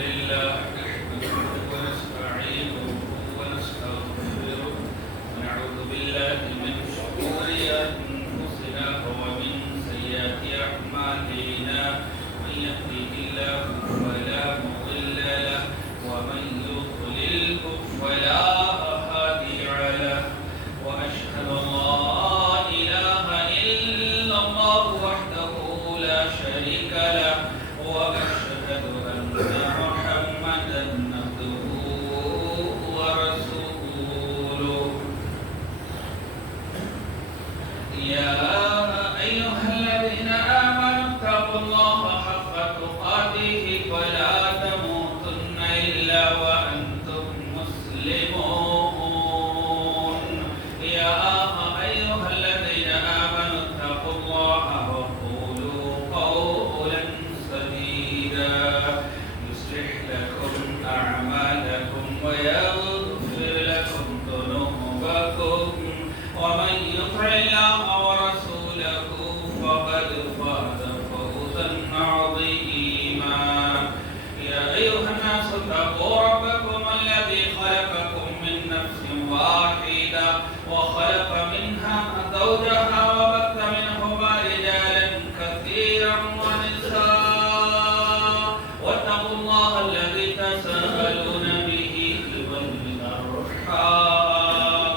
لله نحمده ونستعينه ونستغفره ونعوذ بالله من شرور أنفسنا ومن سيئات أعمالنا من يهده الله فلا مضل له ومن يضلله فلا هادي له وأشهد أن لا إله إلا الله وحده لا شريك له وأشهد أن محمدا عبده ورسوله يا أيها الذين آمنوا اتقوا الله حق تقاته ولا تموتن إلا وأنتم مسلمون يا أيها الذين آمنوا اتقوا الله وقولوا قولا سديدا يصلح لكم أعمالكم ويغفر لكم ذنوبكم ومن يطع الله ورسوله فقد فاز فوزا عظيما يا أيها الناس اتقوا ربكم الذي خلقكم من نفس واحدة وخلق منها زوجها وبث منهما رجالا كثيرا ونساء واتقوا الله الذي تساءلون به والأرحام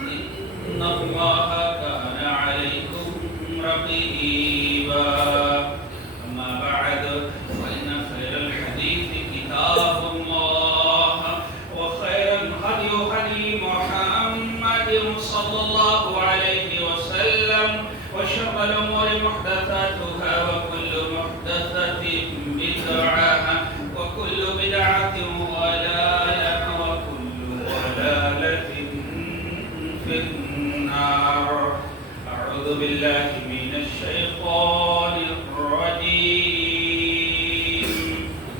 إن الله كان عليكم رقيبا أما بعد فإن خير الحديث كتاب الله وخير الهدي هدي محمد صلى الله عليه وسلم وشر الأمور محدثاتها وكل محدثة بدعة وكل بدعة ضلالة وكل ضلالة في النار أعوذ بالله من الشيطان الرجيم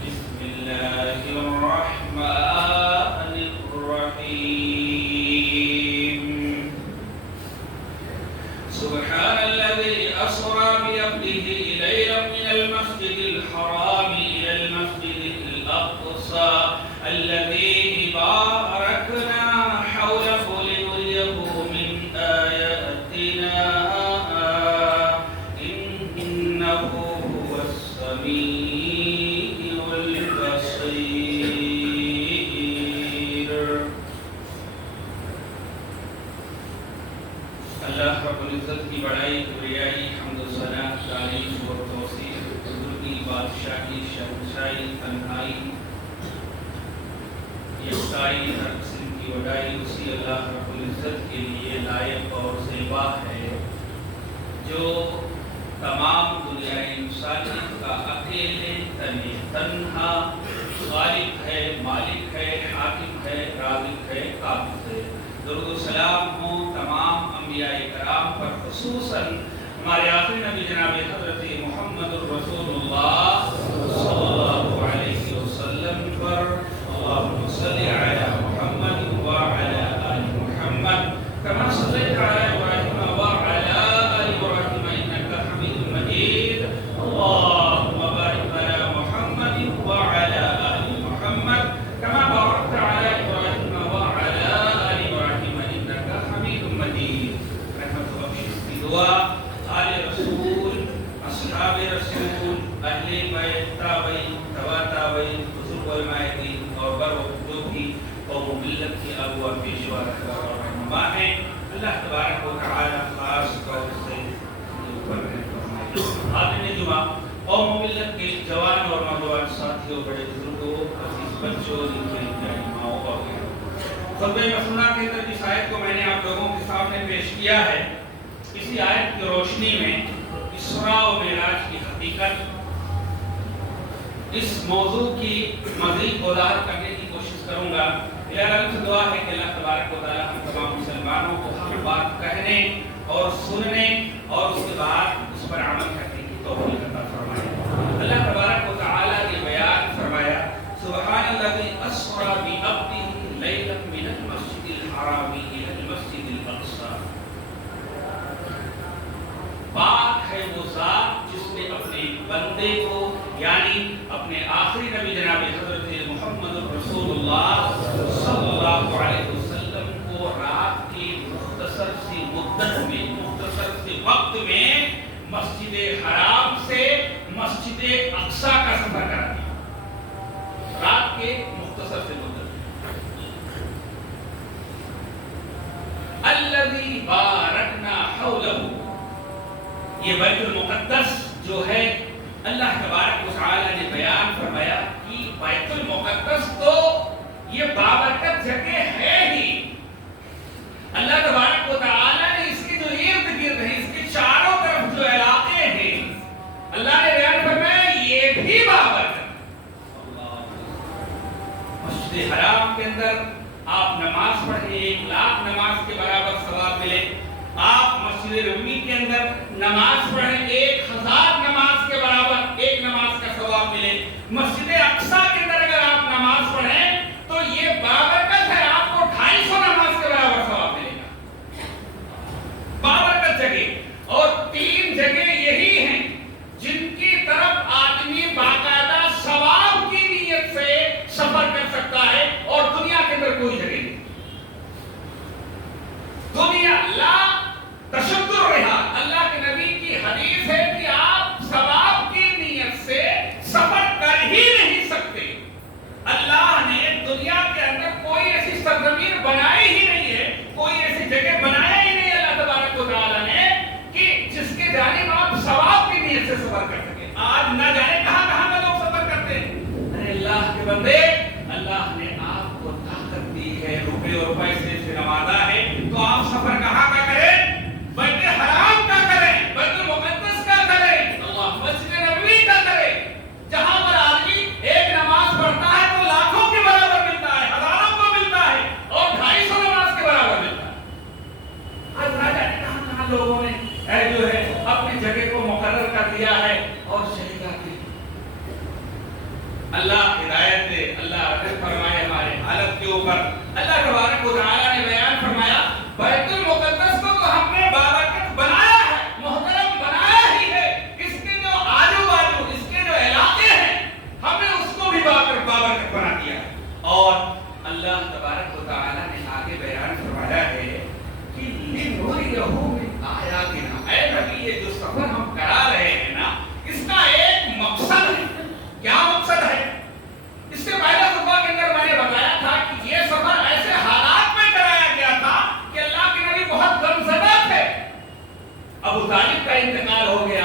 بسم الله الرحمن الرحيم سبحان الذي أسرى بعبده ليلا من المسجد الحرام إلى المسجد الأقصى الذي باركنا حوله لنريه من آياتنا إنه هو السميع البصير اللہ رب العزت کی بڑائی کبریائی حمد و ثنا تعریف و توصیف بزرگی بادشاہی شہنشاہی تنہائی یکتائی ہر قسم کی وڈائی اسی اللہ رب العزت کے لیے لائق اور زیبا ہے جو تمام دنیا انسانیت کا اکیلے تنہا خالق ہے، مالک ہے، حاکم ہے، رازق ہے، قابض ہے۔ درود و سلام ہوں تمام انبیاء کرام پر، خصوصاً ہمارے آخری نبی جناب حضرت محمد الرسول اللہ صلی اللہ علیہ وسلم پر۔ اللہم صلی علی محمد وعلی آل محمد کما صلیت علی ابراہیم وعلی آل ابراہیم انکا حمید مجید۔ اللہم بارک علی محمد وعلی آل محمد کما بارکت علی ابراہیم وعلی آل ابراہیم انکا حمید مجید۔ رحمت و بخشش کی دعا آل رسول، اصحاب رسول، اہل بیت، تابعین، تبع تابعین، بزرگ علماء دین اور بر جو بھی قوم و ملت کے اغوا پیشوا رہنما اور رہنما ہیں، اللہ تبارک و تعالی خاص طور سے اوپر فرمائے۔ حاضرین جمعہ، قوم و ملت کے جوان اور نوجوان ساتھیوں، بڑے بزرگوں، عزیز بچوں، ان کے ماؤں اور خطبہ مسنونہ کے اندر جس آیت کو میں نے آپ لوگوں کے سامنے پیش کیا ہے، اسی آیت کی روشنی میں اسراء و معراج کی حقیقت، اس موضوع کی مزید وضاحت کرنے کی کوشش کروں گا۔ الہی سے دعا ہے کہ اللہ تبارک و تعالی ہم تمام مسلمانوں کو ہر بات کہنے اور سننے اور اس کے بعد اس پر عمل کرنے کی توفیق عطا فرمائے۔ اللہ تبارک و تعالی نے بیان فرمایا، سبحان الذی اسری بعبدہ لیلا من المسجد الحرام الی المسجد الاقصی۔ پاک ہے وہ ذات جس نے اپنے بندے کو یعنی اپنے آخری نبی جناب حضرت محمد رسول اللہ صلی اللہ علیہ وسلم کو رات کی مختصر سی مدت میں، مختصر سی وقت میں مسجد حرام سے مسجد اقصی کا سفر کرا دیا، رات کے مختصر سے مدت الذی بارکنا حولہ، یہ بیت المقدس جو ہے اللہ تبارک و تعالی نے بیان فرمایا کہ بیت المقدس تو یہ بابرکت جگہ ہے ہی، اللہ تبارک و تعالی نے اس کے جو ارد گرد ہیں، اس کے چاروں طرف جو علاقے ہیں، اللہ نے بیان فرمایا یہ بھی بابرکت۔ مسجد حرام کے اندر آپ نماز پڑھیں 1,00,000 نماز کے برابر ثواب ملے، آپ مسجد نبوی کے اندر نماز پڑھیں 1,000 نماز کے برابر ایک نماز کا ثواب ملے، مسجد اقصی کے اندر اگر آپ نماز پڑھیں تو یہ بابرکت ہے، آپ کو 250 نماز کے برابر ثواب ملے گا، بابرکت جگہ۔ اور 3 جگہ یہی ہیں جن کی طرف آدمی باقاعدہ ثواب کی نیت سے سفر کر سکتا ہے، اور دنیا کے اندر کوئی جگہ نہیں، دنیا لا تشد الرحال، اللہ کے نبی کی حدیث ہے کہ آپ ثواب کی نیت سے سفر کر ہی نہیں سکتے۔ اللہ نے دنیا کے اندر کوئی ایسی سرزمین بنائی ہی نہیں ہے، کوئی ایسی جگہ بنایا ہی نہیں اللہ تبارک و تعالی نے کہ جس کے جانب آپ ثواب کی نیت سے سفر کر سکیں۔ آج نہ جانے کہاں کہاں کا لوگ سفر کرتے ہیں۔ ارے اللہ کے بندے، اللہ نے آپ کو طاقت دی ہے، روپے اور پیسے سے نوازا ہے، تو آپ سفر کہاں کا کریں؟ بیت حرام کا کریں، بیت المقدس کا کریں، اللہ مسجد نبوی کا کریں، جہاں پر آدمی ایک نماز پڑھتا ہے تو لاکھوں کے برابر ملتا ہے، ہزاروں کو ملتا ہے، اور 250 نماز کے برابر ملتا ہے۔ آج نہ جانے کہاں کہاں لوگوں نے جو ہے اپنی جگہ کو مقرر کر دیا ہے اور شہید آتی۔ اللہ ہدایت دے، اللہ رحم فرمائے ہمارے حالت کے اوپر۔ اللہ تبارک و تعالی نے بیان فرمایا بیت المقدس کو تو ہم نے بابرکت بنایا ہے، محترم بنایا ہی ہے، اس کے جو آجو باجو، اس کے جو علاقے ہیں، ہم نے اس کو بھی بابرکت بنا دیا ہے۔ اور اللہ تبارک و تعالی نے آگے بیان فرمایا ہے کہ لِنُرِيَهُ مِنْ آیَاتِنَا، اے نبی یہ جو سفر ہم کرا رہے ہیں نا، اس کا ایک مقصد ہے۔ کیا مقصد ہے؟ اس سے پہلے خطبہ کے اندر میں نے بتایا تھا کہ یہ سفر ایسے حالات میں کرایا گیا تھا کہ اللہ کے نبی بہت غمزدہ تھے، ابو طالب کا انتقال ہو گیا،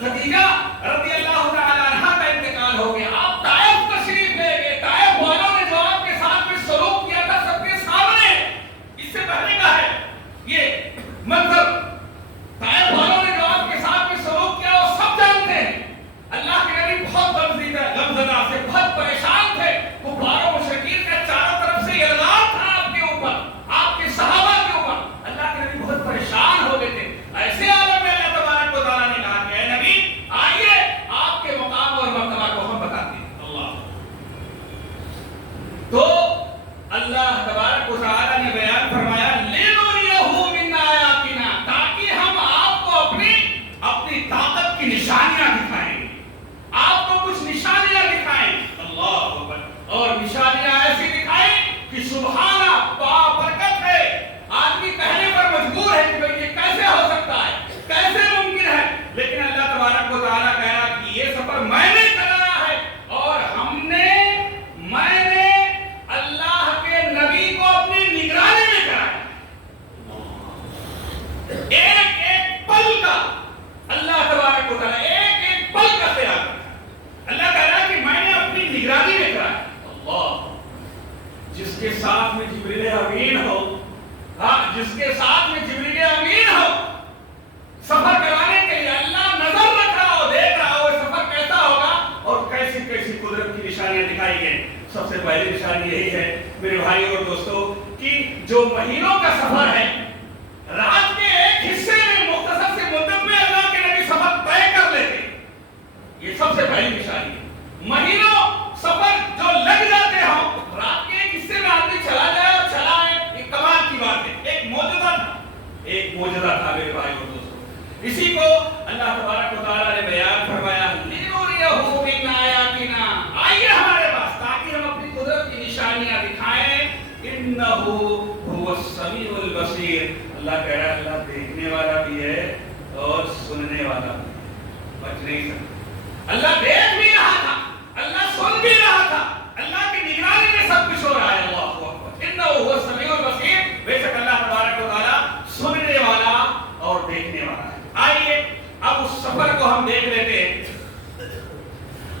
خدیجہ رضی اللہ تعالی عنہا کا انتقال ہو گیا، آپ طائف تشریف لے گئے، طائف والوں نے جو آپ کے ساتھ میں سلوک کیا تھا سب کے سامنے، اس سے پہلے کا ہے یہ منظر، طائف والوں نے جو آپ کے ساتھ میں سلوک کیا وہ سب جانتے ہیں۔ اللہ کے نبی بہت غمزدہ سے، بہت پریشان تھے، کفار و مشرکین کا چاروں طرف سے الزام تھا آپ کے اوپر، آپ کے صحابہ کے اوپر، اللہ کے نبی بہت پریشان ہو گئے تھے۔ ایسے عالم میں اللہ تبارک و تعالیٰ نے کہا کہ اے نبی آئیے آپ کے مقام اور مرتبہ کو ہم بتاتے ہیں۔ اللہ تو اللہ تبارک و تعالیٰ نے بیان فرمایا لِنُرِيَهُ مِنْ آیَاتِنَا، تاکہ ہم آپ کو اپنی طاقت کی نشانیاں دکھائیں، آپ کو کچھ نشانیاں دکھائیں، اللہ اکبر، اور نشانیاں ایسی دکھائیں کہ سبحانہ بابرکت ہے، آدمی کہنے پر مجبور ہے کہ بھئی یہ کیسے ہو سکتا ہے، کیسے ممکن ہے، لیکن اللہ تبارک و تعالیٰ کہہ رہا کہ یہ سفر میں نے کرایا ہے، اور میں نے اللہ کے نبی کو اپنی نگرانی میں کرایا، ایک ایک پل کا اللہ تبارک و تعالیٰ ایک ایک پل کا خیال رکھا۔ اللہ کہہ رہا ہے کہ میں نے اپنی نگرانی میں کرایا۔ اللہ، جس کے ساتھ میں جبریل امین ہو، ہاں جس کے ساتھ میں جبریل امین ہو، سفر کرانے کے لیے اللہ نظر رکھ رہا ہو، دیکھ رہا ہو سفر کیسا ہوگا اور کیسی کیسی قدرت کی نشانیاں دکھائی گئی۔ سب سے پہلی نشانی یہی ہے میرے بھائی اور دوستو کہ جو مہینوں کا سفر ہے، رات کے ایک حصے میں مختصر سی مدت میں اللہ کے نبی سفر طے کر لیتے، یہ سب سے پہلی نشانی ہے۔ مہینوں سفر جو لگ جاتے ہوں، رات کے ایک حصے میں آدمی چلا جائے اور چلا آئے، ایک کمال کی بات ہے، ایک معجزہ تھا میرے بھائی اور دوستو۔ اسی کو اللہ تبارک و تعالیٰ نے بیان فرمایا لِنُرِيَهُ مِنْ آیَاتِنَا، آئیے السمیع البصیر. اللہ کہہ رہا ہے اللہ دیکھنے والا بھی ہے اور سننے والا بھی ہے. بچ نہیں سکتا. اللہ دیکھ بھی رہا تھا, اللہ سن بھی رہا تھا, اللہ کی نگرانی میں سب کچھ ہو رہا ہے. اللہ اکبر. انہ هو السمیع البصیر. بے شک اللہ تبارک و تعالی سننے والا اور دیکھنے والا ہے. آئیے اب اس سفر کو ہم دیکھ لیتے ہیں.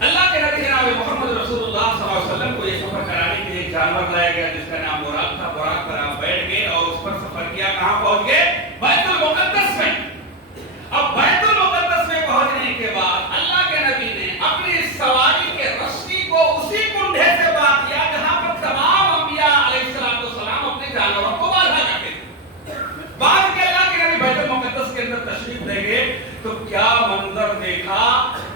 اللہ کے نبی جناب محمد رسول اللہ صلی اللہ علیہ وسلم کو یہ سفر کرانے کے لیے ایک جانور لایا گیا جس کا نام براق تھا. براق پر آپ بیٹھ گئے اور اس پر سفر کیا. کہاں پہنچ گئے؟ بیت المقدس میں. اب بیت المقدس میں پہنچنے کے بعد اللہ کے نبی نے اپنی سواری کے رسی کو اسی کنڈے سے باندھ دیا جہاں پر تمام انبیاء علیہ السلام اپنے جانوروں کو باندھا کرتے تھے. باندھ کے اللہ کے نبی بیت المقدس کے اندر تشریف لے گئے تو کیا منظر دیکھا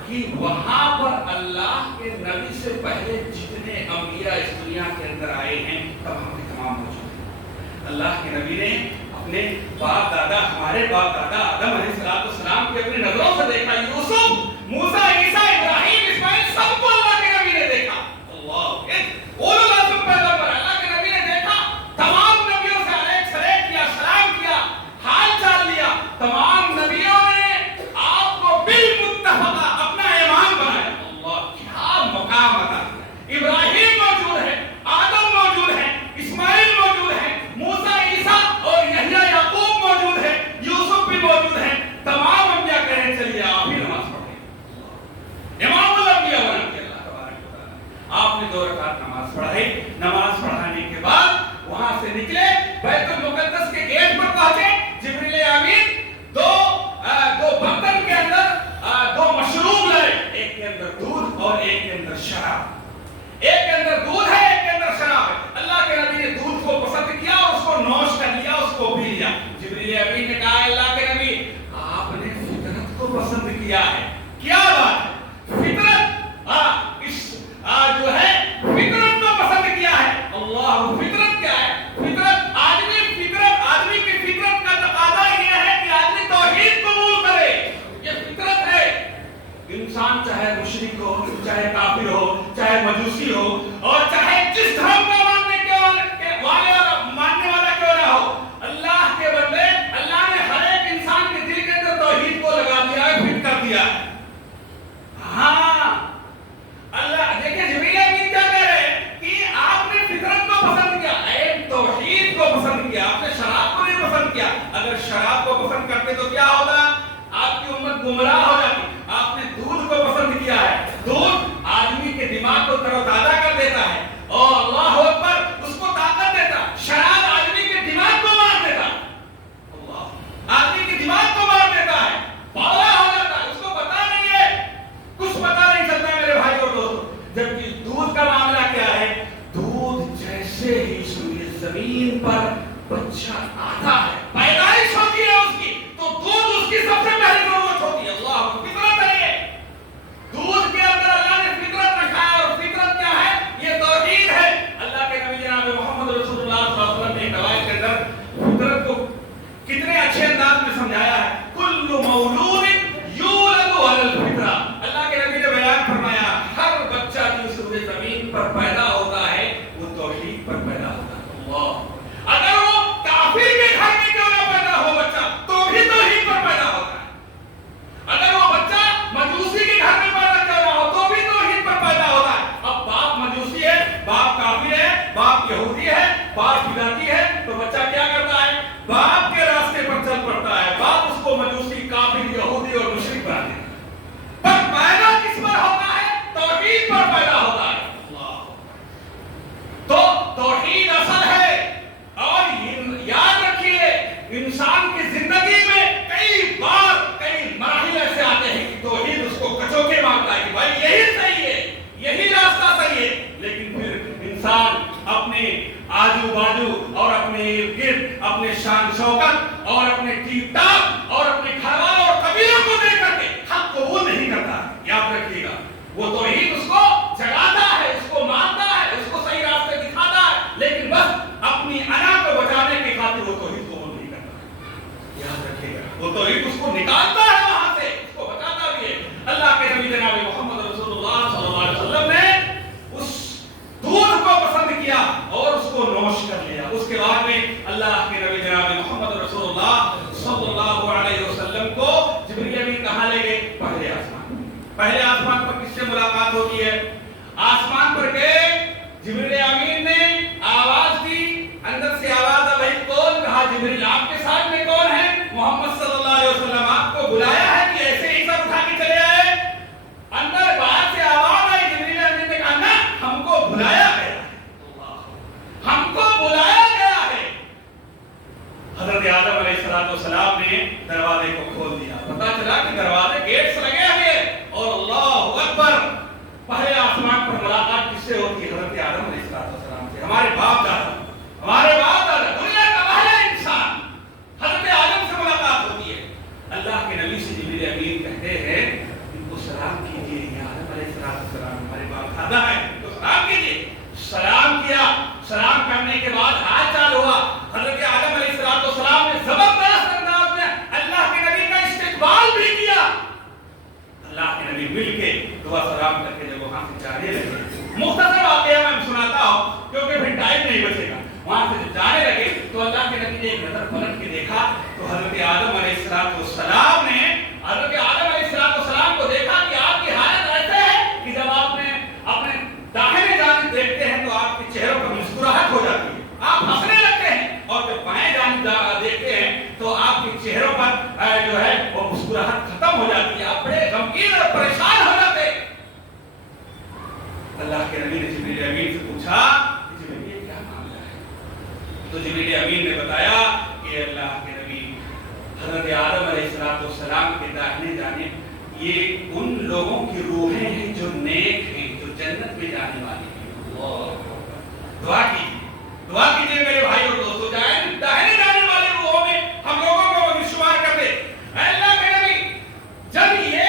کہ وہاں پر اللہ کے نبی سے پہلے جتنے انبیاء اس دنیا کے اندر آئے ہیں تمام کے تمام موجود ہیں. اللہ کے نبی نے اپنے باپ دادا, ہمارے باپ دادا آدم علیہ السلام کی اپنی نظروں سے دیکھا. یوسف, موسیٰ, عیسیٰ, ابراہیم, اسماعیل سب کو اللہ کے نبی نے دیکھا. اللہ اللہ کے نبی نے دیکھا. تمام نبیوں سے علیہ سلام کیا, حال چال لیا. تمام نبیوں نے آپ کو بالمتفقہ اپنا امام بنایا. اللہ کیا مقام عطا کیا. ابراہیم موجود ہے, آدم موجود ہے, اسماعیل موجود ہے, موسیٰ, عیسیٰ اور یحییٰ, یعقوب موجود ہے, یوسف بھی موجود ہے. تمام انبیاء کہہ رہے چلیے آپ ہی نماز پڑھیں. امام الانبیاء بنا کے اللہ تبارک و تعالی آپ نے 2 رکعت نماز پڑھائی. نماز پڑھانے کے بعد وہاں سے نکلے, بیت المقدس کے گیٹ پر پہنچے. جبریل امین دو برتن کے اندر 2 مشروب لائے. ایک کے اندر دودھ اور ایک کے اندر شراب. ایک کے اندر دودھ ہے, ایک کے اندر شراب ہے. اللہ کے نبی نے دودھ کو پسند کیا اور اس کو نوش کر لیا, اس کو پی لیا. جبریل امین نے کہا اللہ کے نبی آپ نے فطرت کو پسند کیا ہے. کیا بات ہے, فطرت جو ہے فطرت کو پسند کیا ہے. اللہ, فطرت کیا ہے؟ فطرت آدمی کی فطرت کا تقاضا یہ ہے کہ آدمی توحید قبول کرے. یہ فطرت ہے. انسان چاہے مشرک ہو, چاہے کافر ہو, چاہے مجوسی ہو, اور چاہے جس دھرم کا ماننے والا کیوں نہ ہو, اللہ کے بندے اللہ نے ہر ایک انسان کے دل کے اندر توحید کو لگا دیا ہے, فٹ کر دیا ہے. ہاں اللہ دیکھیں جبریل امین کیا کہہ رہے ہیں کہ آپ نے فطرت کو پسند کیا, توحید کو پسند کیا, آپ نے شراب کو نہیں پسند کیا. اگر شراب کو پسند کرتے تو کیا ہوتا؟ آپ کی امت گمراہ ہو جاتی. آپ نے دودھ کو پسند کیا ہے. دودھ آدمی کے دماغ کو تر و تازہ کر دیتا ہے اور اللہ اکبر اس کو طاقت دیتا. شراب آدمی کے دماغ کو مار دیتا. اللہ آدمی کے دماغ کو مار دیتا ہے, باولا ہو جاتا ہے, اس کو پتا نہیں ہے, کچھ پتا نہیں چلتا میرے بھائی اور دوستوں. جبکہ دودھ کا معاملہ کیا ہے؟ دودھ جیسے ہی زمین پر بچہ آتا ہے, پیدائش ہوتی ہے اس کی, تو دودھ اس کی سب سے پہلی ضرورت ہوتی ہے. اللہ فطرت ہے. یہ دودھ کے اندر اللہ نے فطرت رکھا ہے, اور فطرت کیا ہے؟ یہ توحید ہے. اللہ کے نبی جناب محمد رسول اللہ صلی اللہ علیہ وسلم نے ایک روایت کے اندر فطرت کو کتنے اچھے انداز میں سمجھایا ہے. کل مولود یولد علی الفطرہ. اللہ کے نبی نے بیان فرمایا ہر بچہ جو اس روئے زمین پر پیدا ہوتا ہے وہ توحید پر پیدا ہوتا ہے. اللہ اگر وہ کافر کے گھر میں کیوں نہ پیدا ہو بچہ, تو بھی توحید پر پیدا ہوتا ہے. اگر وہ بچہ مجوسی کے گھر میں پیدا کیوں نہ ہو, تو بھی توحید پر پیدا ہوتا ہے. اب باپ مجوسی ہے, باپ کافر ہے, باپ یہودی ہے, باپ بدعتی ہے, تو بچہ کیا کرتا ہے؟ باپ کے راستے پر چل پڑتا ہے. باپ اس کو مجوسی, کافر, یہودی اور مشرک بنا دیتا ہے. پر پیدا کس پر ہوتا ہے؟ توحید پر پیدا ہوتا ہے. اللہ تو توحید اصل ہے. اور یاد رکھیے انسان کی زندگی میں کئی بار کئی مراحل ایسے آتے ہیں کہ توحید اس کو کچوکے مارتا ہے کہ بھائی یہی صحیح ہے, یہی راستہ صحیح ہے. لیکن پھر انسان اپنے آجو باجو اور اپنے گرد اپنے شان شوکت اور اپنے ٹیپ ٹاپ اور اپنے گھر والوں اور قبیلوں کو دے کر کے حق قبول نہیں کرتا. یاد رکھیے گا وہ توحید اس کو جگاتا ہے, اس کو مانتا ہے, اس کو صحیح راستے دکھاتا ہے, لیکن بس اپنی انا کو بچانے کی خاطر وہ توحید قبول نہیں کرتا. یاد رکھیے گا وہ توحید اس کو نکالتا ہے وہاں سے, اس کو بچاتا بھی ہے. اللہ کے نبی جناب محمد رسول اللہ صلی اللہ علیہ وسلم نے اس دودھ کو پسند کیا اور اس کو نوش کر لیا. اس کے بعد میں اللہ کے چلنے لگے. مختصر واقعہ میں سناتا ہوں کیونکہ پھر ٹائم نہیں بچے گا. وہاں سے جب جانے لگے تو اللہ کے نبی نے ایک نظر پلٹ کے دیکھا تو حضرت آدم علیہ السلام نے حضرت آدم علیہ السلام کو دیکھا کہ آپ کی حالت ایسے ہے کہ جب آپ نے اپنے داہنے جانب دیکھتے ہیں تو آپ کے چہروں پر مسکراہٹ ہو جاتی ہے, آپ ہنسنے لگتے ہیں, اور جب بائیں جانب دیکھتے ہیں تو آپ کے چہروں پر جو ہے وہ مسکراہٹ ختم ہو جاتی ہے, آپ بڑے غمگین اور پریشان ہو جاتے ہیں. اللہ کے نبی نے جبریل امین سے پوچھا کہ جبریل یہ کیا معاملہ ہے؟ تو جبریل امین نے بتایا کہ اللہ کے نبی حضرت آدم علیہ السلام کے داہنے جانب یہ ان لوگوں کی روحیں ہیں جو نیک ہیں, جو جنت میں جانے والی ہیں. دعا کیجیے میرے بھائی اور دوستو, داہنے جانے والے روحوں میں ہم لوگوں کو شمار کر دے. اللہ کے نبی جب یہ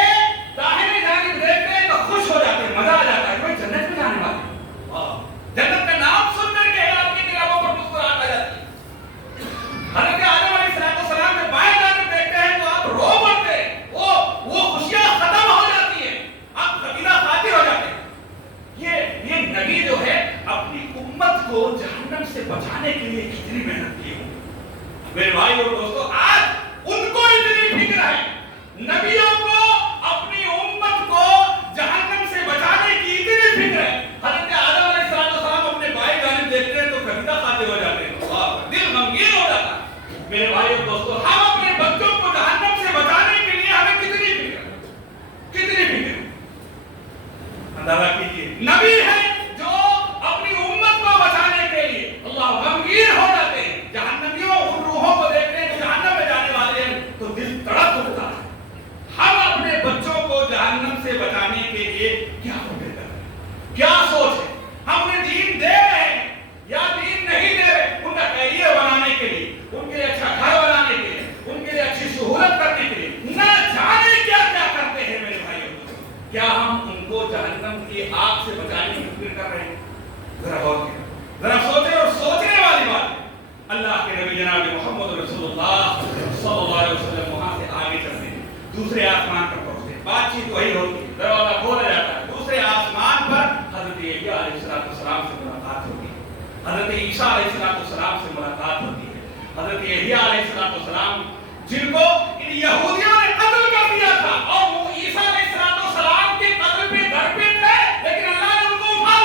داہنے جانب دیکھتے ہیں تو خوش ہو جاتے ہیں, مزہ آ جاتا ہے کہ جنت میں جانے والے ہیں. جنت کا نام سن کر کے آپ کے دلوں پر مسکراہٹ آ جاتی ہے. حضرت آدم علیہ السلام جب بائیں جانب دیکھتے ہیں تو آپ رو پڑتے ہیں, وہ خوشیاں ختم ہو جاتی ہیں, آپ قبیلہ خاطر ہو جاتے ہیں. یہ نبی جو ہے اپنی امت کو جہنم سے بچانے کے لیے کتنی محنت کی ہو. میرے بھائی اور دوستو, آج ان کو اتنی فکر ہے, نبیوں کو اپنی امت کو جہنم سے بچانے کی اتنی فکر ہے. حضرت آدم علیہ السلام اپنے بائیں جانب دیکھتے ہیں تو قبیلہ خاطر ہو جاتے ہیں, دل غمگین ہو جاتا ہے. میرے بھائی اور دوستو, ہم اپنے بچوں کو جہنم سے بچانے کے لیے ہمیں کتنی فکر اندازہ کیجیے. نبی ہے جو اپنی امت کو بچانے کے لیے اللہ غمگین ہو جاتے ہیں. جہنمیوں ان روحوں کو دیکھتے ہیں جو جہنم میں جانے والے ہیں تو دل تڑپ اٹھتا ہے. ہم اپنے بچوں کو جہنم سے بچانے کے لیے کیا فکر کر رہے ہیں, کیا سوچ ہے؟ ہم انہیں دین دے رہے ہیں یا دین نہیں دے رہے؟ ان کا کیریئر بنانے کے لیے, ان کے لیے اچھا گھر بنانے کے لیے, ان کے لیے اچھی سہولت کرنے کے لیے نہ جانے کیا کیا کرتے ہیں. میرے بھائی اور دوستو, کیا ہم ان کو جہنم کی آگ سے بچانے کی فکر کر رہے ہیں؟ ذرا سوچیں, اور سوچنے والی بات ہے. اللہ کے نبی جناب محمد رسول اللہ صلی اللہ علیہ وسلم وہاں سے آگے چلتے ہیں, دوسرے آسمان پر پہنچتے ہیں. بات چیت وہی ہوتی ہے, دروازہ کھولا جاتا ہے. دوسرے آسمان پر حضرت یحییٰ علیہ السلام سے ملاقات ہوتی ہے, حضرت عیسیٰ علیہ السلام سے ملاقات ہوتی ہے. حضرت یحییٰ علیہ السلام جن کو ان یہودیوں نے قتل کر دیا تھا, اور وہ عیسیٰ علیہ السلام کے قتل پہ در پہ تھے, لیکن اللہ نے ان کو اٹھا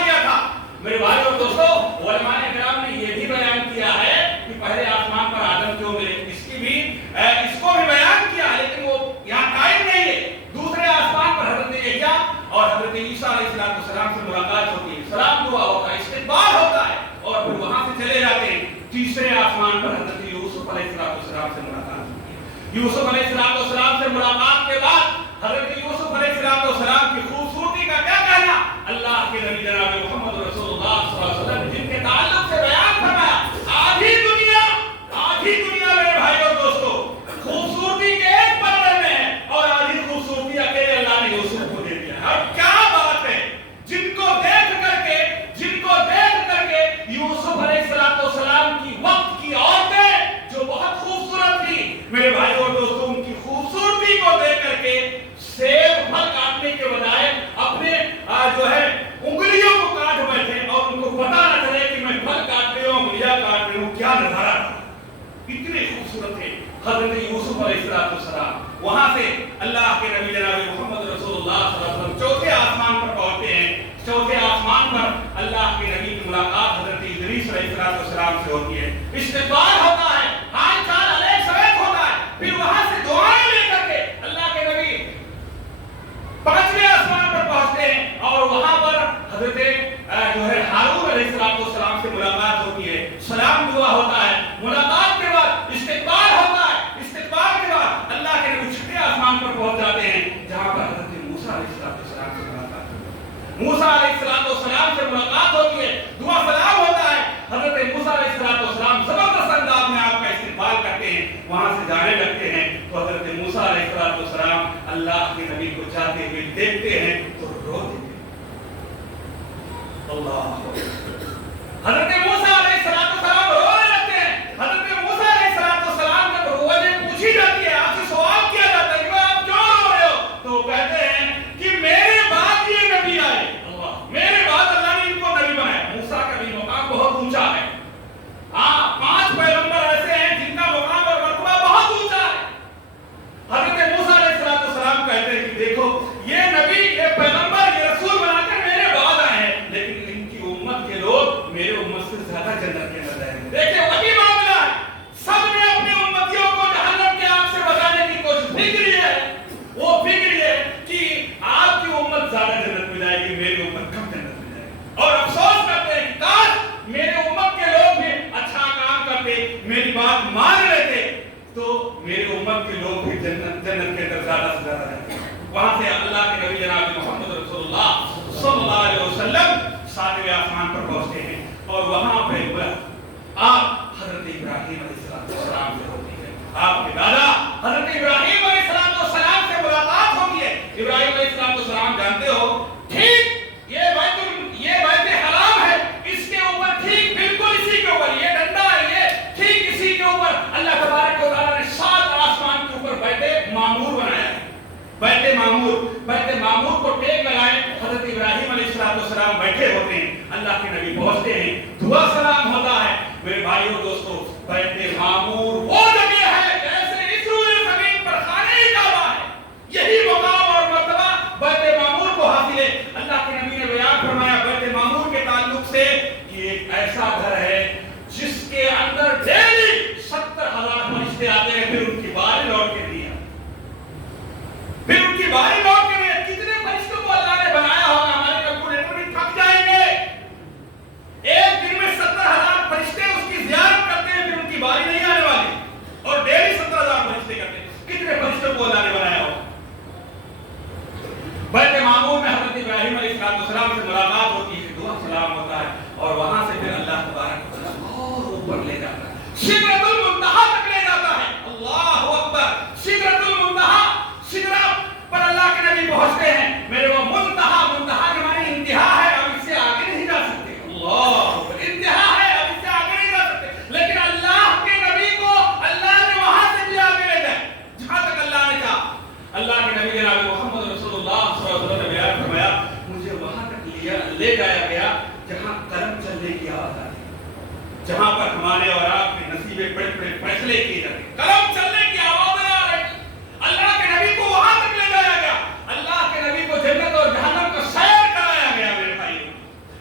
لیا تھا. میرے بھائی اور دوستو, علماء کرام نے یہ بھی بیان کیا ہے کہ پہلے آسمان پر آدم کیوں ملے, اس کو بھی بیان کیا ہے, لیکن وہ یہاں قائم نہیں ہے. دوسرے آسمان پر حضرت یحییٰ اور حضرت عیسیٰ علیہ السلام سے ملاقات ہوتی ہے, سلام دعا ہوتا ہے, استقبال ہوتا ہے, اور پھر وہاں سے چلے جاتے ہیں. تیسرے آسمان پر حضرت یوسف علیہ السلام سے ملاقات ہوتی ہے. یوسف علیہ السلام سے ملاقات کے بعد حضرت یوسف علیہ السلام کی خوبصورتی کا کیا کہنا. اللہ کے نبی جناب محمد رسول اللہ صلی اللہ علیہ وسلم جن کے تعلق سے بیان فرمایا, آدھی دنیا میرے بھائی اور دوستو خوبصورتی کے ایک پلڑے میں ہے, اور آدھی خوبصورتی اکیلے اللہ نے یوسف کو دے دیا ہے. اور کیا بات ہے, جن کو دیکھ کر کے یوسف علیہ السلام کی وقت کی عورتیں جو بہت خوبصورت تھی, میرے بھائی اور دوستو ان کی خوبصورتی کو دیکھ کر کے سیب پھل کاٹنے کے بجائے اپنے جو ہے انگلیوں کو کاٹ بیٹھے, اور ان کو پتا نہ چلے کہ میں پھل کاٹ رہی ہوں, انگلیاں کاٹ رہی ہوں. کیا نظارہ تھا, اتنے خوبصورت تھے حضرت یوسف علیہ السلام. وہاں سے اللہ کے نبی جناب محمد رسول اللہ صلی اللہ علیہ وسلم چوتھے آسمان پر پہنچتے ہیں. چوتھے آسمان پر اللہ کے نبی کی ملاقات حضرت ادریس علیہ السلام سے ہوتی ہے. استقبال ہوتا ہے, حال چال علیہ سویت ہوتا ہے. پھر وہاں سے دعائیں لے کر کے اللہ کے نبی پانچویں آسمان پر پہنچتے ہیں, اور وہاں پر حضرت جو ہے ہارون علیہ السلام سے ملاقات ہوتی ہے. سلام دعا ہوتا ہے. ملاقات کے بعد استقبال ہوتا ہے. استقبال کے بعد اللہ کے نبی چھٹے آسمان پر پہنچ جاتے ہیں, جہاں پر حضرت موسیٰ علیہ السلام سے ملاقات ہوتی ہے. موسیٰ علیہ السلام سے ملاقات ہوتی ہے, دعا سلام ہوتا ہے. حضرت موسیٰ علیہ السلام زبردست انداز میں آپ کا استقبال کرتے ہیں, وہاں سے جانے لگتے ہیں. تو حضرت موسیٰ علیہ السلام اللہ کے نبی کو جاتے ہوئے دیکھتے ہیں تو روتے ہیں. اللہ, حضرت موسیٰ علیہ السلام رونے لگتے ہیں. حضرت موسیٰ علیہ السلام جب رونے پوچھی جاتی ہے, آپ سے سوال کیا جاتا ہے کہ آپ کیوں رو رہے ہو, تو کہتے ہیں کہ میرے اور افسوس کرتے ہیں کہ کاش میرے امت کے لوگ بھی اچھا کام کرتے، میری بات مان لیتے تو میرے امت کے لوگ بھی جنت کے اندر زیادہ سے زیادہ رہتے۔ وہاں سے اللہ کے نبی جناب محمد رسول اللہ صلی اللہ علیہ وسلم 7ویں آسمان پر پہنچتے ہیں، اور وہاں پہ آپ حضرت ابراہیم علیہ السلام سے ہوتی ہے، آپ کے دادا حضرت ابراہیم علیہ السلام سے ملاقات ہوتی ہے۔ ابراہیم علیہ السلام جانتے ہو ٹھیک یہ بیت حرام ہے، اس کے اوپر ٹھیک بالکل اسی کے اوپر یہ ڈنڈا ہے، یہ ٹھیک اسی کے اوپر اللہ تبارک و تعالیٰ نے 7 آسمان کے اوپر بیت معمور بنایا ہے۔ بیت معمور کو ٹیک لگائے حضرت ابراہیم علیہ السلام بیٹھے ہوتے ہیں، اللہ کے نبی پہنچتے ہیں، دعا سلام ہوتا ہے۔ میرے بھائیوں دوستوں، بیت معمور وہ جگہ ہے جیسے اس روئے زمین پر خانہ کعبہ ہے، یہی مقام اور مرتبہ بیت معمور کو حاصل ہے۔ اللہ کے نبی نے بیان فرمایا بیت معمور کے تعلق سے کہ ایک ایسا گھر ہے جس کے اندر ڈیلی 70,000 فرشتے آتے ہیں، پھر ان کی باری لوٹ کے دیا، پھر ان کی باری لوٹ کے دیا۔ کتنے فرشتوں کو اللہ نے بنایا ہوگا، ہمارے کیلکولیٹر بھی تھک جائیں گے۔ ایک دن میں 70,000 فرشتے اس کی زیارت کرتے ہیں، پھر ان کی باری نہیں آنے والی، اور ڈیلی 70,000 فرشتے کرتے ہیں۔ کتنے فرشتوں کو اللہ نے بنایا ہوگا۔ بیت معمور میں حضرت ابراہیم علیہ السلام سے ملاقات ہوتی ہے، دعا سلام ہوتا ہے، اور وہاں سے پھر اللہ تبارک و تعالیٰ اور اوپر لے جاتا ہے، سدرۃ المنتہا تک لے جاتا ہے۔ اللہ اکبر، سدرۃ المنتہا، سدرہ پر اللہ کے نبی پہنچتے ہیں۔ میرے وہ منتہا کے معنی انتہا ہے، اب اس سے آگے نہیں جا سکتے۔ اللہ انتہا ہے، اب اس سے آگے نہیں جا سکتے، لیکن اللہ کے نبی کو اللہ نے وہاں سے بھی آگے لے جائے جہاں تک اللہ نے چاہا۔ اللہ کے نبی جناب محمد رسول اللہ صلی اللہ علیہ وسلم نے بیان فرمایا مجھے وہاں تک لے جایا گیا جہاں قلم چلنے کی آواز آتی ہے، جہاں پر ہمارے اور آپ کے نصیبے بڑے بڑے فیصلے کیے جاتے ہیں، قلم چلنے کی آوازیں آ رہی۔ اللہ کے نبی کو وہاں تک لے جایا گیا، اللہ کے نبی کو جنت اور جہنم کا سیر کرایا گیا۔ میرے بھائی،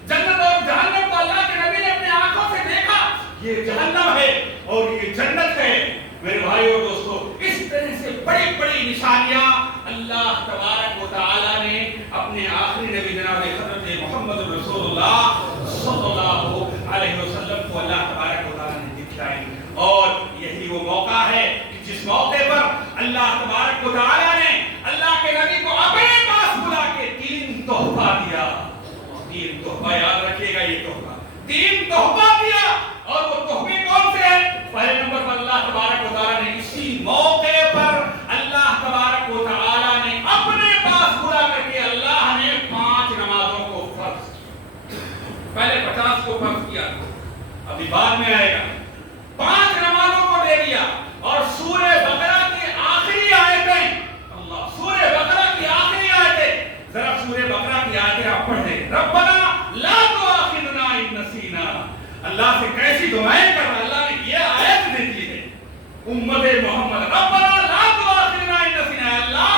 جنت اور جہنم کو اللہ کے نبی نے اپنی آنکھوں سے دیکھا، یہ جہنم ہے اور یہ جنت ہے۔ میرے بھائی اور دوستو، اس طرح سے بڑی بڑی نشانیاں اللہ تبارک و تعالیٰ نے اپنے آخری نبی جناب حضرت محمد رسول اللہ صلی اللہ علیہ وسلم کو اللہ تبارک و تعالیٰ نے دکھلائی، اور یہی وہ موقع ہے کہ جس موقع پر اللہ تبارک و تعالیٰ نے اللہ کے نبی کو اپنے پاس بلا کے 3 تحفہ دیا۔ 3 تحفہ یاد رکھیے گا، یہ تحفہ 3 تحفہ دیا، اور وہ تحفے کون سے ہیں؟ پہلے نمبر پر اللہ تبارک و تعالیٰ نے اسی موقع پر اللہ تبارک و تعالیٰ نے اپنے پاس بلا کر کے اللہ نے 5 نمازوں کو فرض کیا۔ پہلے 50 کو فرض کیا، ابھی بعد میں آئے گا۔ 5 نمازوں کو دے دیا، اور سورہ بقرہ کی آخری آیتیں، اللہ، سورہ بقرہ کی آخری آیتیں، ذرا سورہ بقرہ کی آیتیں آپ پڑھ دیں۔ ربنا لا تؤاخذنا ان نسینا، اللہ سے کیسی دعائیں کر رہا ہے، اللہ نے یہ آیت دے دی ہے امت محمد، ربنا لا تؤاخذنا ان نسینا، اللہ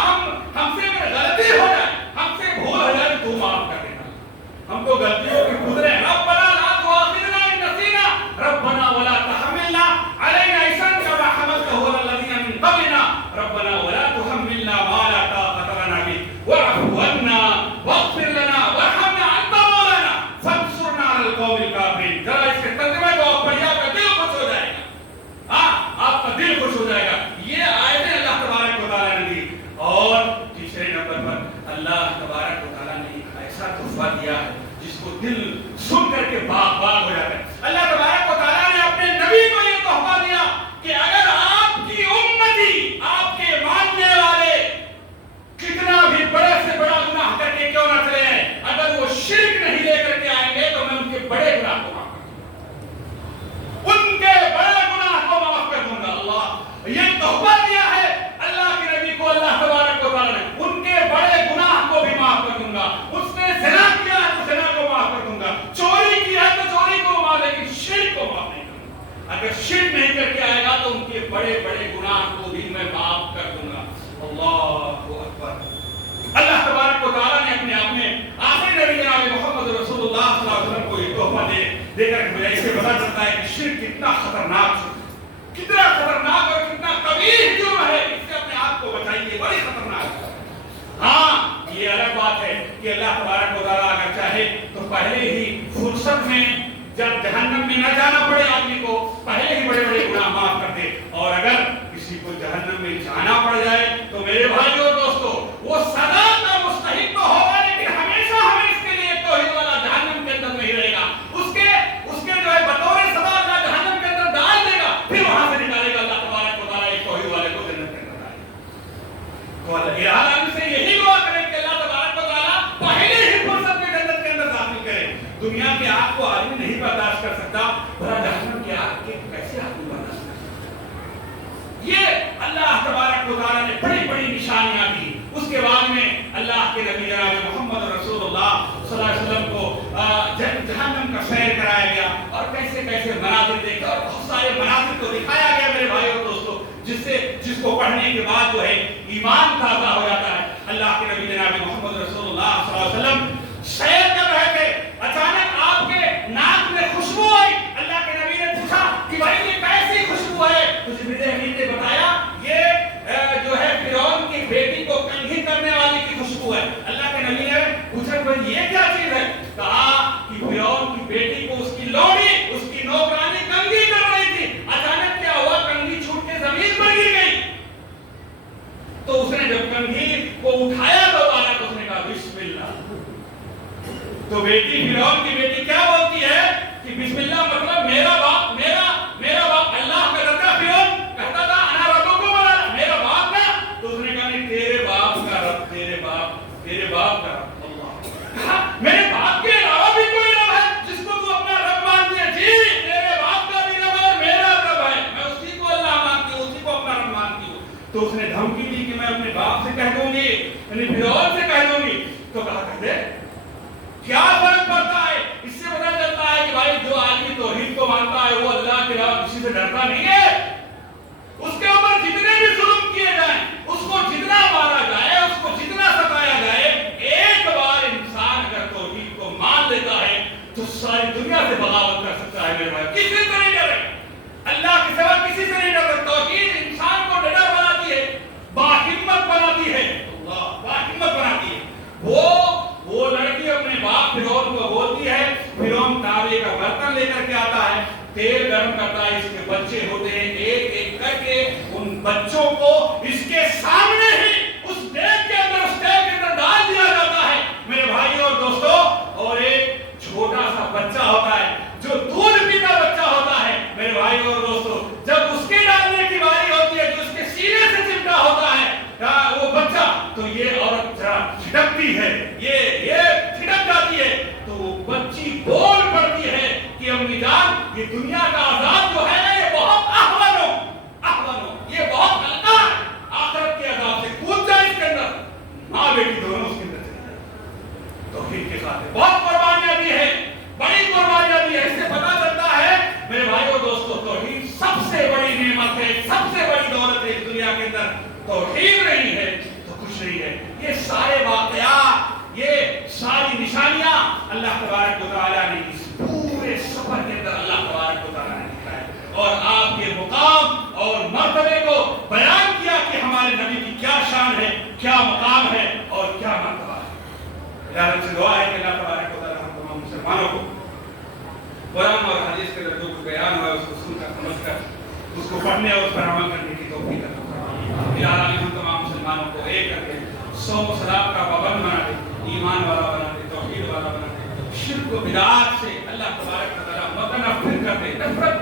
ہم سے اگر غلطی ہو جائے، ہم سے بھول ہو جائے تو معاف کر دینا، ہم کو غلطیوں کے گزرے۔ ربنا لا تؤاخذنا ان نسینا ربنا ولا تحملنا علینا اصرا كما حملته على الذين من قبلنا ربنا ولا تحملنا ما لا طاقة لنا به واعف عنا واغفر لنا وارحمنا انت مولانا فانصرنا على القوم الكافرين۔ ذرا اس کے ترجمے کو آپ پڑھیے، آپ کا دل خوش ہو جائے گا، ہاں آپ کا دل خوش ہو جائے گا۔ یہ آیتیں اللہ تبارک و تعالیٰ نے دی، اور تیسرے نمبر پر اللہ تبارک و تعالیٰ نے ایک ایسا تحفہ دیا ہے جس کو دل سن کر کے باغ باغ ہو جاتا ہے۔ اللہ تبارک و تعالیٰ نے اپنے نبی کو یہ تحفہ دیا کہ اگر آپ کی امتی، آپ کے ماننے والے کتنا بھی بڑے سے بڑا گناہ کر کے کیوں نہ چلے ہیں، اگر وہ شرک نہیں لے کر کے آئیں گے تو میں ان کے بڑے گناہ کو معاف کر دوں گا، ان کے بڑے گناہ کو معاف کر دوں گا۔ اللہ یہ تحفہ دیا ہے اللہ کے نبی کو اللہ تبارک و تعالیٰ نے، ان کے بڑے گناہ کو بھی معاف کر دوں گا۔ اس نے زنا کیا ہے تو زنا کو معاف کر دوں گا، چوری کی ہے تو چوری کو معاف، لیکن شرک کو معاف نہیں کروں گا۔ اگر شرک نہیں کر کے آئے گا تو ان کے بڑے بڑے گناہ کو بھی میں معاف کر دوں گا۔ اللہ اکبر۔ اللہ تبارک و تعالیٰ نے اپنے آخری نبی جناب محمد رسول اللہ صلی اللہ علیہ وسلم کو یہ تحفہ دے کر مجھے اس سے پتہ چلتا ہے کہ شرک کتنا خطرناک ہے، کتنا خطرناک اور کتنا قبیح جرم ہے، اس سے اپنے آپ کو بچائیے، بڑی خطرناک ہے۔ ہاں یہ الگ بات ہے کہ اللہ تبارک و تعالیٰ اگر چاہے چاہے تو پہلے ہی فرصت میں جب جہنم میں نہ جانا پڑے آدمی کو پہلے ہی بڑے بڑے گناہ معاف کر دے. اور اگر کسی کو جہنم میں جانا پڑ جائے تو میرے بھائیوں اور دوستوں وہ سزا کا مستحق تو ہوگا لیکن ہمیشہ اس کے لیے توحید والا جہنم کے اندر نہیں رہے گا. اس کے جو ہے بطور سزا اللہ جہنم کے اندر ڈال دے گا پھر وہاں سے نکالے گا اللہ تبارک و تعالیٰ ایک توحید والے کو جنت کے اندر ڈالے گا. تو اللہ عالم سے یہی دعا کریں کہ اللہ تبارک و تعالیٰ پہلے ہی فرصت میں جنت کے اندر داخل کرے. دنیا کی آگ کو آدمی نہیں برداشت کر سکتا بھلا جہنم کی آگ کے کیسے آدمی برداشت کر سکتا. یہ اللہ تبارک و تعالیٰ نے بڑی بڑی نشانیاں دی. اس کے بعد میں اللہ کے نبی جناب محمد رسول اللہ صلی اللہ علیہ وسلم کو جہنم کا سیر کرایا گیا اور کیسے کیسے مناظر دیکھے اور بہت سارے مناظر کو دکھایا گیا میرے بھائی اور دوستوں جس کو پڑھنے کے بعد جو ہے ایمان تازہ ہو جاتا ہے. اللہ کے نبی جناب محمد رسول اللہ صلی اللہ علیہ وسلم سیر کر رہے تھے. اچانک آپ کے ناک میں خوشبو آئی. اللہ کے نبی نے پوچھا کہ بھائی یہ کیسی خوشبو ہے؟ کچھ نے بتایا یہ جو ہے فرعون کی بیٹی کو کنگھی کرنے والی کی خوشبو ہے. اللہ کے نبی نے پوچھا کہ یہ کیا چیز ہے؟ کہا کہ فرعون کی بیٹی کو اس کی لوڑی اس کی نوکرانی کنگھی کر رہی تھی. اچانک کیا ہوا؟ کنگھی چھوٹ کے زمین پر گر گئی. تو اس نے جب کنگھی کو اٹھایا دوبارہ تو اس نے کہا بسم اللہ. تو بیٹی فرعون کی بیٹی کیا بولتی ہے کہ بسم اللہ مطلب میرا باپ اللہ کا رب فرعون کہتا تھا انا ربکم اللہ میرا باپ نا. تو اس نے کہا نہیں تیرے باپ کا رب کا رب اللہ. میرے باپ کے علاوہ بھی کوئی رب ہے جس کو تو اپنا رب مانتی ہے؟ جی تیرے باپ کا بھی رب ہے اور میرا رب ہے. میں اسی کو اللہ مانتی ہوں اسی کو اپنا رب مانتی ہوں. تو اس نے دھمکی دی کہ میں اپنے باپ سے کہہ دوں گی یعنی فرعون سے کہہ دوں گی. تو کہا کہتے کیا فرق پڑتا ہے؟ اس سے پتہ چلتا ہے کہ بھائی جو آدمی توحید کو مانتا ہے وہ اللہ کے علاوہ کسی سے ڈرتا نہیں ہے. اس کے اوپر جتنے بھی ظلم کیے جائیں اس کو جتنا مارا جائے اس کو جتنا ستایا جائے ایک بار انسان اگر توحید کو مان لیتا ہے تو ساری دنیا سے بغاوت کر سکتا ہے میرے بھائی. کسی سے نہیں ڈرے. اللہ کے سوا کسی سے نہیں ڈرتا. توحید انسان کو ڈر بناتی ہے باہمت بناتی ہے. اللہ باہمت بناتی ہے. وہ لڑکی اپنے باپ فرعون کو بولتی ہے. فرعون تانبے کا برتن لے کر کے آتا ہے تیل گرم کرتا ہے. اس کے بچے ہوتے ہیں ایک ایک کر کے ان بچوں کو اس کے سامنے ہی اس دیگ کے اندر اس تیل کے اندر ڈال دیا جاتا ہے میرے بھائی اور دوستوں. اور ایک چھوٹا سا بچہ ہوتا ہے جو دودھ پیتا بچہ ہوتا ہے میرے بھائی اور دوستوں. جب اس کے ڈالنے کی باری ہوتی ہے جو اس کے سینے سے چمٹا ہوتا ہے وہ بچہ تو یہ عورت چھٹکتی ہے یہ چھٹک جاتی ہے. تو وہ بچی بول پڑتی ہے کہ امی جان یہ دنیا کا عذاب جو ہے یہ بہت اہون ہو یہ بہت ہلکا ہے. آخرت کے عذاب سے کود جائے اس کے اندر. ماں بیٹی دونوں اس کے اندر چلی جائے. توحید کے ساتھ بہت قربانیاں دی ہے بڑی قربانیاں دی ہے. اس سے پتہ چلتا ہے میرے بھائیوں دوستوں توحید سب سے بڑی نعمت ہے سب سے بڑی دولت ہے اس دنیا کے اندر. توحید نہیں ہے تو کچھ نہیں ہے. یہ سارے واقعات یہ ساری نشانیاں اللہ تبارک و تعالیٰ نے اس پورے سفر کے اندر اللہ تبارک و تعالیٰ نے دکھایا اور آپ کے مقام اور مرتبے کو بیان کیا کہ ہمارے نبی کی کیا شان ہے کیا مقام ہے اور کیا مرتبہ ہے. اللہ سے دعا ہے کہ اللہ تبارک و تعالیٰ ہم تمام مسلمانوں کو قرآن اور حدیث کے اندر جو بیان ہوا ہے اس کو سن کر سمجھ کر اس کو پڑھنے اور اس پر عمل کرنے کی توفیق عطا فرمائے. الہی ہم تمام مسلمانوں کو ایک کر کے صوم و صلاۃ کا پابند بنا دے ایمان والا بنا دے توحید والا بنا دے شرک و بدعات سے اللہ تبارک و تعالیٰ متنفر کر دے نفرت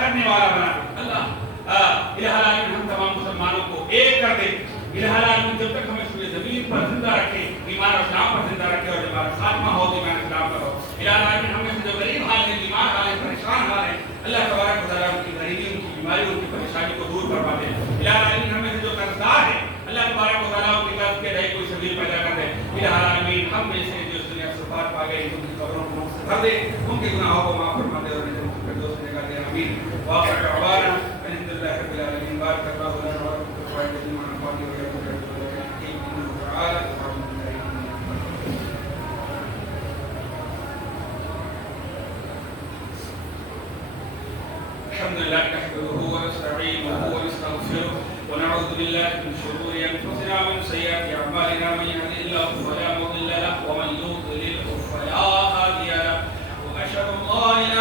کرنے والا بنا دے. اللہ الہی ہم تمام مسلمانوں کو ایک کر دے. الہی جب تک ہمیں سورہ زمین پر زندہ رکھے ایمان اور اسلام پر زندہ رکھے اور جب ہمارا خاتمہ ہو تو ایمان اسلام پر ہو. الہی ہمیں سے جو غریب حال ہیں بیمار حال ہیں پریشان حال ہیں اللہ تبارک و تعالیٰ ان کی غریبی ان کی بیماری ان کی پریشانی کو دور فرما دے. الہی ہمیں سے جو قرضدار ہیں اللہ تبارک و تعالیٰ ان کے قرض کے رہے کوئی سبیل پیدا کر دے. الہی ہم میں سے جو اس دنیا سے وفات پا گئے ان کی قبروں کو بھر دے ان کے گناہوں کو معاف فرما دے اور انہیں فردوس میں جگہ دے. آمین. وآخر دعوانا الحمد للہ رب العالمین. بارک اللہ لنا ولکم في القرآن العظیم ونفعني وإياكم بما فيه إنه تعالى الرحمن الرحيم. الحمد لله نحمده ونستعينه ونستغفره ونعوذ بالله من شرور انفسنا ومن سيئات اعمالنا من يهده الله فلا مضل له ومن يضلل فلا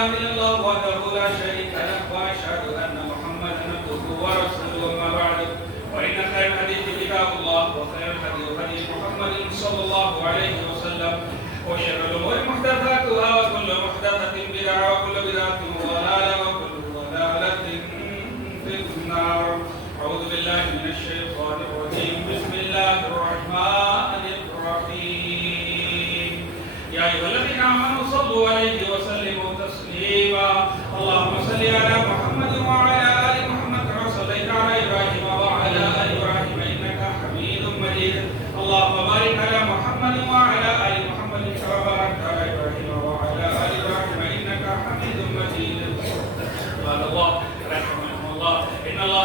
إله إلا الله وحده لا شريك له وأشهد أن محمدا عبده ورسوله أما بعد وإن خير الحديث كتاب الله وخير الهدي هدي محمد صلى الله عليه وسلم وشر الأمور محدثاتها وكل محدثة بدعة وكل بدعة ضلالة وكل ضلالة في النار. أعوذ بالله من الشيطان الرجيم. بسم الله الرحمن الرحيم. يا أيها الذين آمنوا صلوا عليه وسلموا تسليما. اللهم صل على محمد وعلى آل محمد كما صليت على إبراهيم وعلى آل إبراهيم إنك حميد مجيد. اللهم بارك على محمد وعلى آل محمد كما باركت على إبراهيم وعلى آل إبراهيم إنك حميد مجيد. قال الله رحمه الله إن الله